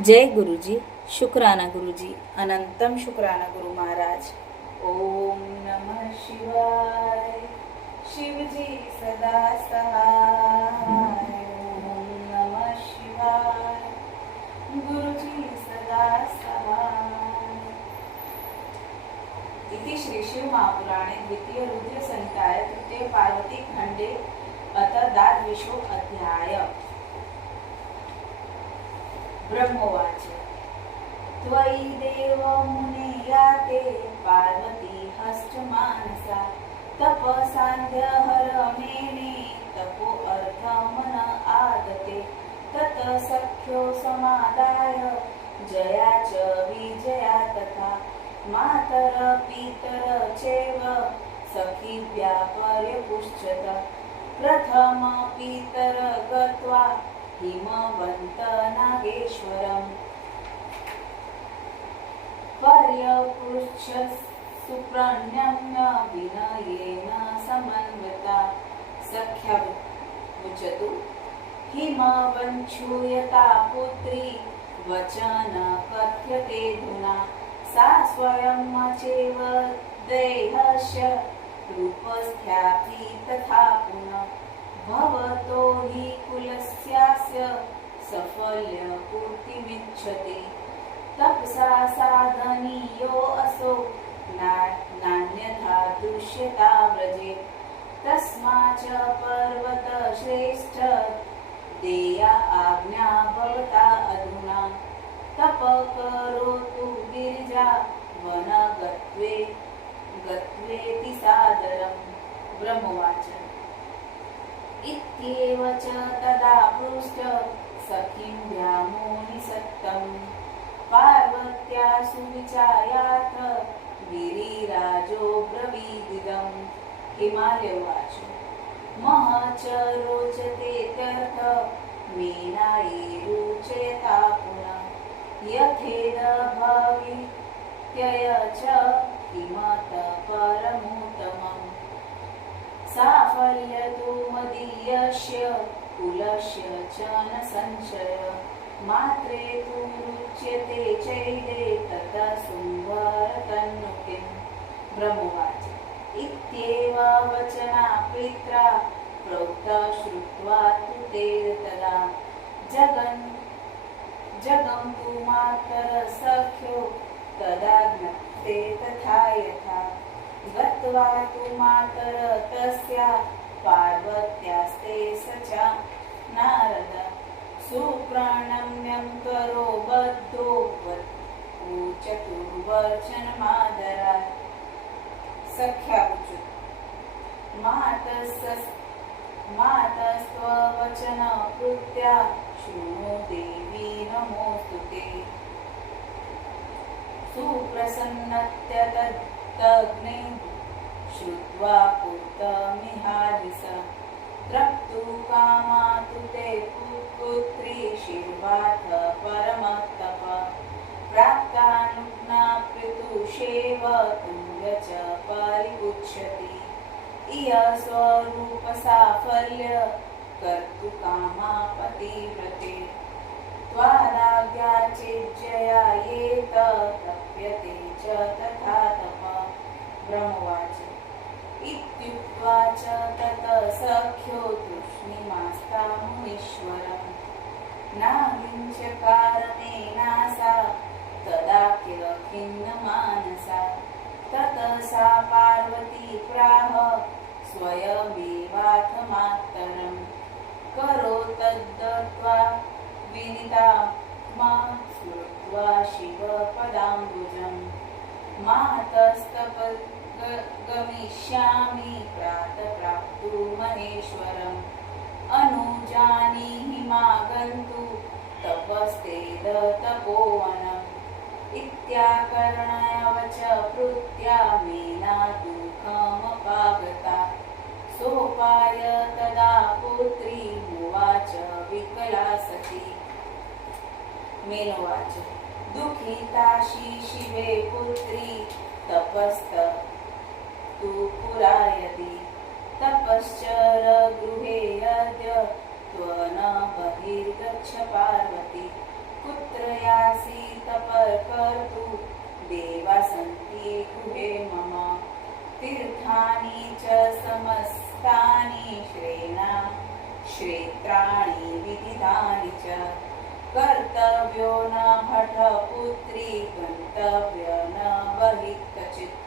जय गुरुजी, शुक्राना गुरुजी, अनंतम शुक्राना गुरु महाराज। ओम नमः शिवाय, शिवजी सदा सहाय। ओम नमः शिवाय, गुरुजी सदा सहाय। इति श्री शिव महापुराणे द्वितीय रुद्र संहिताय तृतीय पार्वती खंडे अथ द्वादशो अध्याय। ब्रह्मोवाच त्वयि देव मुने याते पार्वती हस्तमानसा तपसान्ध्यहरमेणे तपो अर्थमन आदते तत सख्यो समादाय जया च विजया तथा मातर पितर चैव सखीभ्या पर्यपुष्यत प्रथम पितर गत्वा हिमवन्त नागेश्वरम् पर्यपुष्य सुप्रणम्य विनयेन समन्विता सख्या उच्यतु हिमवञ्छूयता पुत्री वचन कथ्यते धुना सा स्वयं चैव देहस्य रूपस्थ्यापि तथा पुनः भवतो हि कुलस्यास्य सफल्यपूर्तिमिच्छति तपसा साधनीयो असो नान्यथा दृश्यता व्रजे तस्माच्च पर्वतश्रेष्ठ देया आज्ञा भवता अधुना तप करोतु गिरिजा गत्वेति सादरम्। ब्रह्मोवाच इत्येव च तदा पृष्ट सखीभ्या मुनिसत्तम् पार्वत्या सुविचार्याथ गिरिराजो ब्रवीदिदम्। हिमालयवाच मह च रोचते त्यर्थ मेनाये रुचयता पुनः यथेद भवित्यय च किमत परमोत्तमम् साफल्यतु मदीयस्य कुलस्य च न संशय मात्रे तु रुच्यते चैदे ततः सुंवरतन्नुकिम्। ब्रह्मोवाच इत्येव वचना पित्रा प्रोक्ता श्रुत्वा तु ते तदा जगं तु मातर सख्यो तदा ज्ञप्ते तथा यथा गत्वा तु मातर तस्या पार्वत्यास्ते सचा नारद सुप्रणम्यं करो बद्धो चतुर्वचनमादरात् सख्या उच्यते मातस्त्ववचन कृत्या शृणु देवी नमोस्तुते सुप्रसन्नत्यतग्ने श्रुत्वा पुत्रमिहादिस द्रक्तु कामा तु ते पुत्री शिर्वाथ परमतप प्राप्तानुज्ञा पितुषेव तुल्य च परिपुच्छति इय स्वरूप साफल्य कर्तु कामा पतिव्रते त्वादाज्ञा चेज्जया येत तप्यते च तथा तप। ब्रह्मोवाच इत्युक्त्वा च ततः सख्यो तूष्णीमास्ता मुनीश्वरम् नाविञ्चकारमेनासा तदाख्य खिन्नमानसा ततः सा पार्वती प्राह स्वयमेवाथ मातरम् करो तद्दत्त्वा विनिता मा स्मृत्वा शिवपदाम्बुजम् मातस्तपगमिष्यामि प्रातः महेश्वरम् अनुजानीहि मागन्तु तपस्तेद तपोवनम् इत्याकर्णयवच प्रीत्या मेना दुःखमपागता सोपाय तदा पुत्री मुवाच विकला सती। मेनोवाच दुःखिताशी शिवे पुत्री तपस्त तु पुरायति तपश्चर गृहे यद्य त्वन बहिर्गच्छ पार्वती कुत्र या क्षेत्राणि विदितानि च कर्तव्यो न हठपुत्री गन्तव्य न बहिः क्वचित्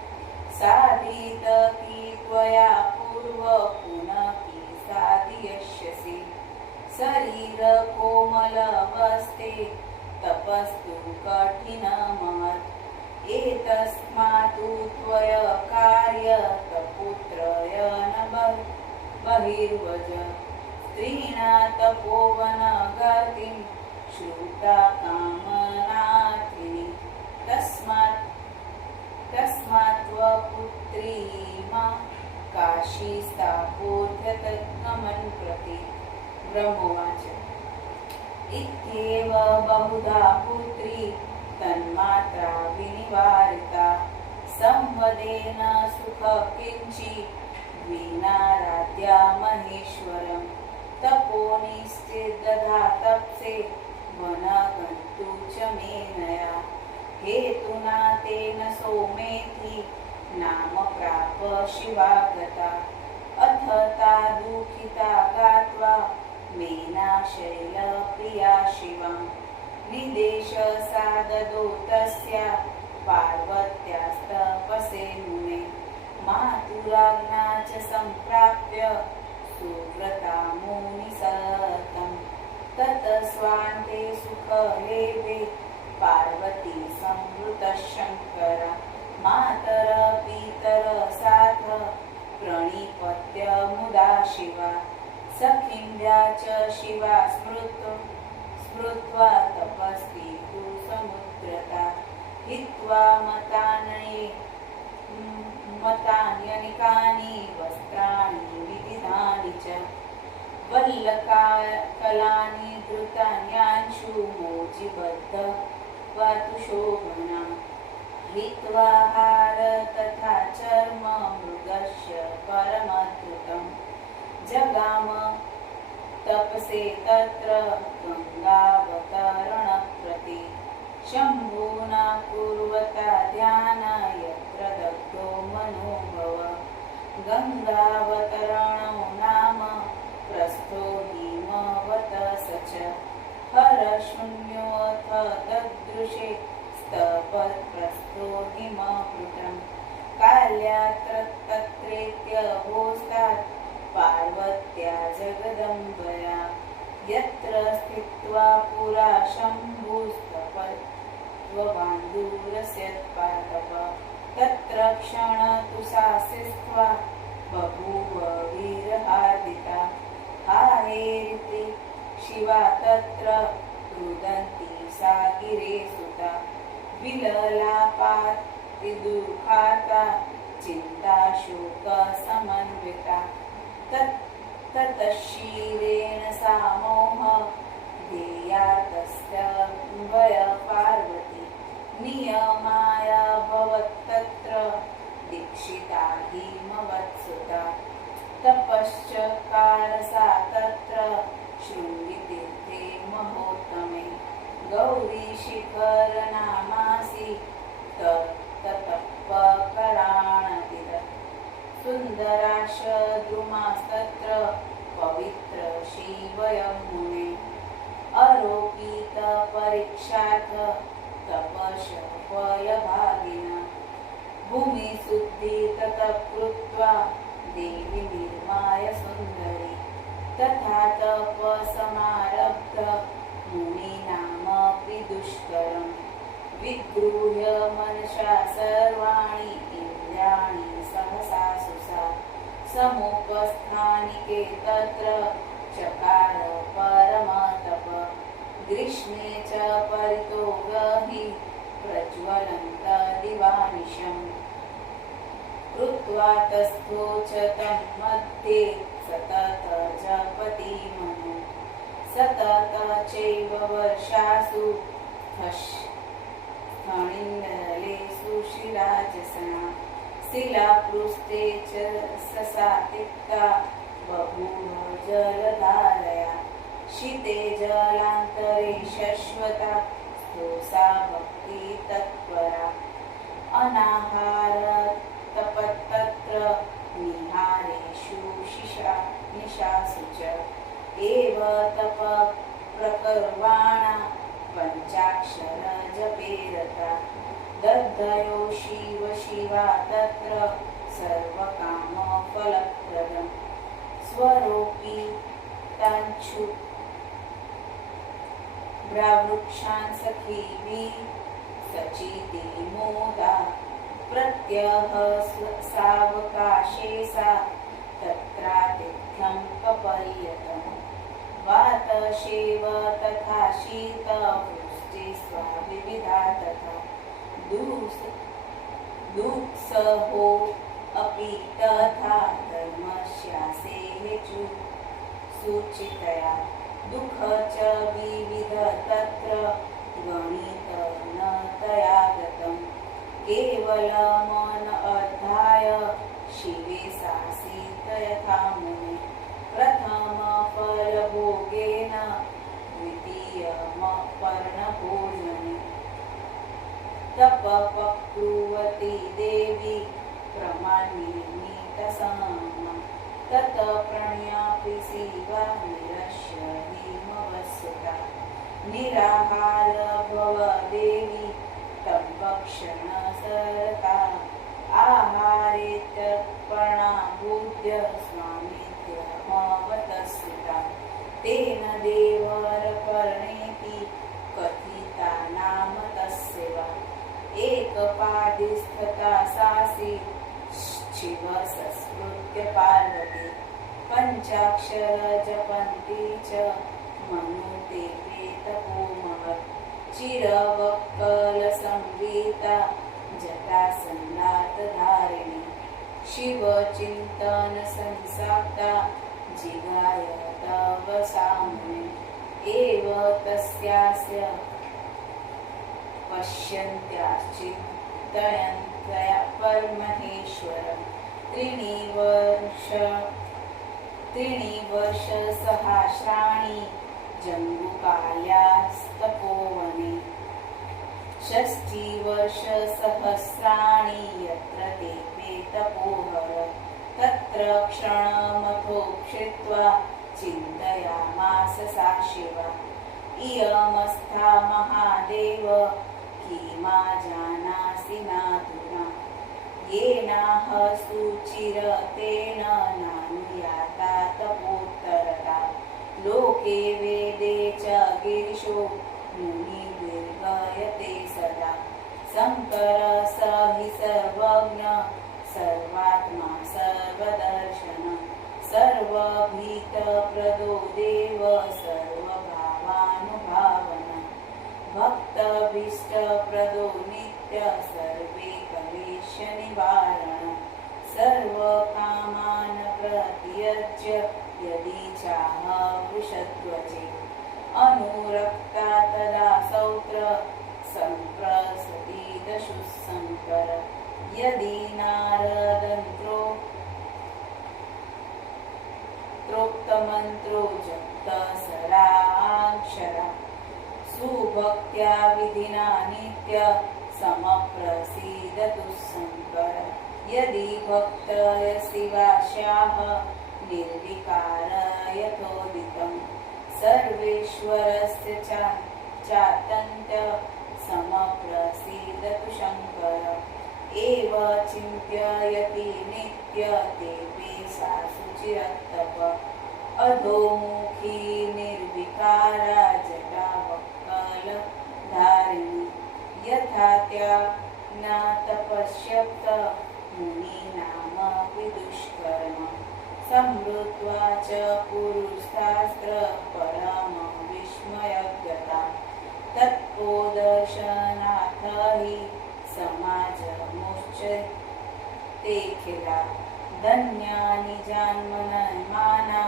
साधित की त्वया पूर्व पुनः की साधयिष्यसि शरीर कोमलवस्ते तपस्तु कठिनमहत् एतस्मात्तु त्वया कार्य तपोत्रयन बहिर्वज स्त्रीणा तपोवन गतिं श्रुता कामनार्थिनी तस्मात् त्वपुत्री मा काशीस्थापोऽध्यतगमन् प्रति ब्रह्मोवाच इत्येव बहुधा पुत्री तन्मात्रा विनिवारिता संवदेन सुख किंचि विनाराध्या महेश्वरं तपोनिश्चिद्दधा तप्से वनगन्तु च मेनया हेतुना तेन सोमेति नाम प्राप शिवागता अथ ता दुःखिता गात्वा मेना शैलप्रिया शिवं निदेश साददो तस्या पार्वत्यास्तपसे मुने मातुराज्ञा च सम्प्राप्य सुव्रता मुनिसतं ततः स्वान्ते सुखलेभे पार्वती संवृतशङ्करा मातर पितर साथ प्रणिपत्य मुदा शिवा सखिन्द्या च शिवा स्मृत्वा तपस्वी तु समुद्रता हित्वा मतान्यनिकानि वस्त्राणि विविधानि च वल्लकलानि धृतान्यांशु मोचिबद्ध वातु शोभना हित्वा हार तथा चर्म मृगस्य परमद्भुतं जगाम तपसे तत्र गङ्गावतरणप्रति शम्भुना कुर्वता ध्यान यत्र दग्धो मनोभव गङ्गावतरणो नाम प्रस्थो हिमवत स च हरशून्योऽथ ददृशे स्तपत्प्रस्थो हिमकृतं काल्यात्र तत्रेत्यभोस्तात् पार्वत्या जगदम्बया यत्र स्थित्वा पुरा शम्भुस्तपत्वबान्धूरस्य पातप तत्र क्षणतु सासित्वा बभूव वीरहार्दिता हारेरिति शिवा तत्र रुदन्ती सा गिरेसुता विललापातिदुःखाता चिन्ताशोकसमन्विता ततः क्षीरेण सा मोह ध्येया तस्यान्वय पार्वती नियमायाभवत्तत्र दीक्षिता हिमवत्सुता तपश्चकार सा तत्र शृङ्गितीर्थे महोत्तमे गौरीशिखरनामासि ततपकराणतिद सुन्दराशद्रुमास्तत्र पवित्र शिवयं मुने अरोपितपरीक्षाथ तपशपयभागिना भूमिशुद्धि ततः कृत्वा देवी निर्माय सुन्दरी तथा तपसमारब्ध मुनीनामपि दुष्करं विगृह्य मनसा सर्वाणि इन्द्रियाणि सहसा सुसा समुपस्थानिके तत्र चकार परमतप ग्रीष्मे च परितो गहि प्रज्वलन्त दिवानिशम् कृत्वा तस्थो च तन्मध्ये सतत जपति मनु सतत चैव वर्षासु स्थणिन्दलेषु शिलाजसना शिलापृष्ठे च ससातिक्ता बभूव जलधारया शीते जलान्तरे शश्वता स्तोषा भक्ति तत्परा अनाहार तपस्तत्र निहारेषु निशासु च एव तप प्रकर्वाणा पञ्चाक्षर जपेरता दद्धयो शिव शिवा तत्र सर्वकामफलप्रदम् स्वरोपिताञ्छु ब्रावृक्षान् सखीभिः सचिते मोदा प्रत्यह सावकाशे सा तत्रातिथ्यं कपर्यतम् वातशेव तथा शीत वृष्टि स्वाविविधा तथा दुःसहो अपि तथा धर्मस्यासेः सूचितया दुःख च विविध तत्र गणित न तया गतम् केवलमन अध्याय शिवे सासीत यथा मुनि प्रथम फलभोगेन द्वितीयमपर्णभोजने तपपक्रुवती देवी प्रमाणितसमा तत प्रणयापि शिवा निरस्य हिमवसुता निराहार भव देवी तपक्षण सरता आहारेत्यर्पणाभूत्य स्वामित्यमवतस्थिता तेन देवरपर्णेति कथिता नाम तस्य वा एकपादिस्थता सासि शिव संस्कृत्य पार्वती पञ्चाक्षर जपन्ती च मनुते तपोमहत् चिरवक्कलसंगीता जटासन्नाथधारिणी शिवचिन्तन संसाक्ता जिगाय तव सामुने एव तस्यास्य पश्यन्त्याश्चिन्तयन्त्या परमहेश्वरम् त्रीणि वर्षसहस्राणि जम्बुकायास्तपोवने षष्टिवर्षसहस्राणि यत्र ते तपोहर तत्र क्षणमथोक्षित्वा चिन्तयामास सा शिवा इयमस्था महादेव किमा जानासि नाधुना येनाह सुचिरतेन नानुयाता तपोत्तरता लोके वेदे च गिरिशो मुनिर्गयते सदा शङ्कर स हि सर्वज्ञ सर्वात्मा सर्वदर्शन सर्वभीतप्रदो देव सर्वभावानुभावन भक्तभीष्टप्रदो नित्य सर्वे कलेश निवारण सर्वकामान् प्रत्यज्य यदि चाह वृषध्वजे अनुरक्ता तदा सौत्र सम्प्रसति दशुशङ्कर यदि नारदन्त्रो त्रोक्तमन्त्रो जप्तसराक्षरा सुभक्त्या विधिना नित्य समप्रसीदतु शङ्कर यदि भक्तय शिवास्याः निर्विकार यथोदितम् सर्वेश्वरस्य चात्यन्त समप्रसीदतु शङ्कर एव चिन्तयति नित्य तेऽपि सा शुचिरतप अधोमुखी निर्विकारा जटावक्कलधारिणी यथा त्या न तपस्यप्त मुनीनामपि दुष्कर्म संहृत्वा च पुरुषास्त्र परमविस्मयगता तत्पोदर्शनाथ हि समाजमुच्यतेऽखिला धन्यानि जान्मनमाना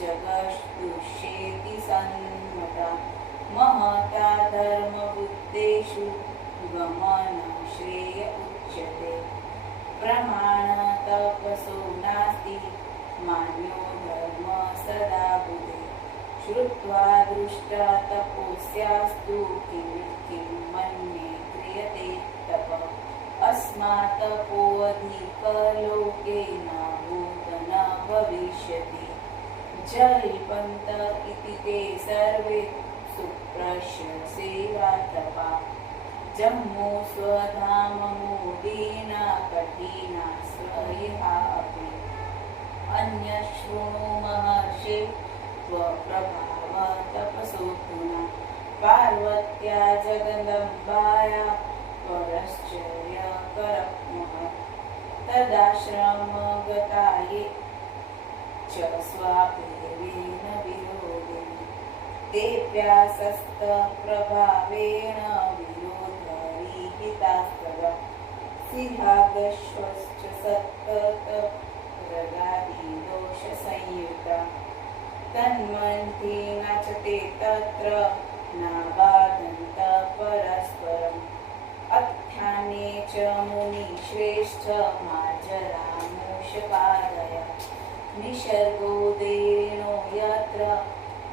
जगस्तुष्येति सन्मता महता धर्मबुद्धेषु गमनं श्रेय उच्यते प्रमाणतपसो नास्ति मान्यो धर्म सदा बुधे श्रुत्वा दृष्टा तपोस्यास्तु किं मन्ये क्रियते तप अस्मात् तपोऽधिकलोके न भूत न भविष्यति जल्पन्त इति ते सर्वे सुप्रशसेवातपा जम्मू स्वधाममोदीना कठिना स्वयहा अपि अन्यशृणु महर्षे स्वप्रभाव तपसोऽधुना पार्वत्या जगदम्बाया परश्चर्यकरमः तदाश्रमगता ये च स्वाप्येन विरोधिनि तेऽप्यासस्तप्रभावेण विरोधरीहितास्तदा सिंहागश्वश्च सत्ततरगादिदोषसंयुता तन्मन्थेन च ते तत्र नाबाधन्त परस्परम् अध्याने च मुनिश्रेष्ठ मार्जरामोषपादय निसर्गोदयेनो यत्र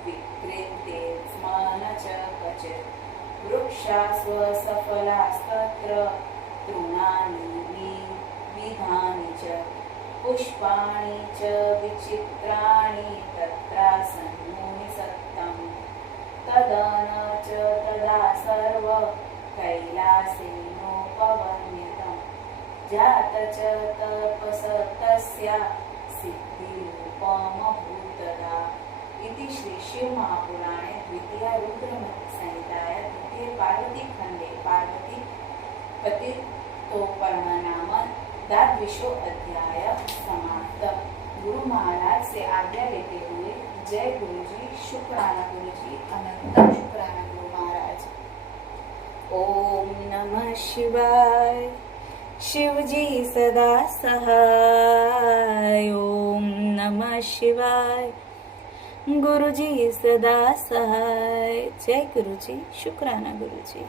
विक्रीन्ते स्म न च क्वचित् वृक्षा स्वसफलास्तत्र तृणानि विविधानि च पुष्पाणि च विचित्राणि तत्रासन्मुनि सत्तम् तदन च तदा सर्व कैलासेनोपवर्ण्यतम् जात च तपसतस्या सिद्धिरूपमभूतदा इति श्री शिव महापुराणे द्वितीय रुद्रसंहितायां द्वितीय पार्वती खंडे पार्वती पतितोपर्ण नाम 10वां अध्याय समाप्त। गुरु महाराज से आज्ञा लेते हुए जय गुरुजी, शुक्राना गुरुजी, अनंत शुक्राना गुरु महाराज। ओम नमः शिवाय। शिवजी सदा सहाय। ओम नमः शिवाय। गुरुजी सदा सहाय। जय गुरुजी, शुक्राना गुरुजी।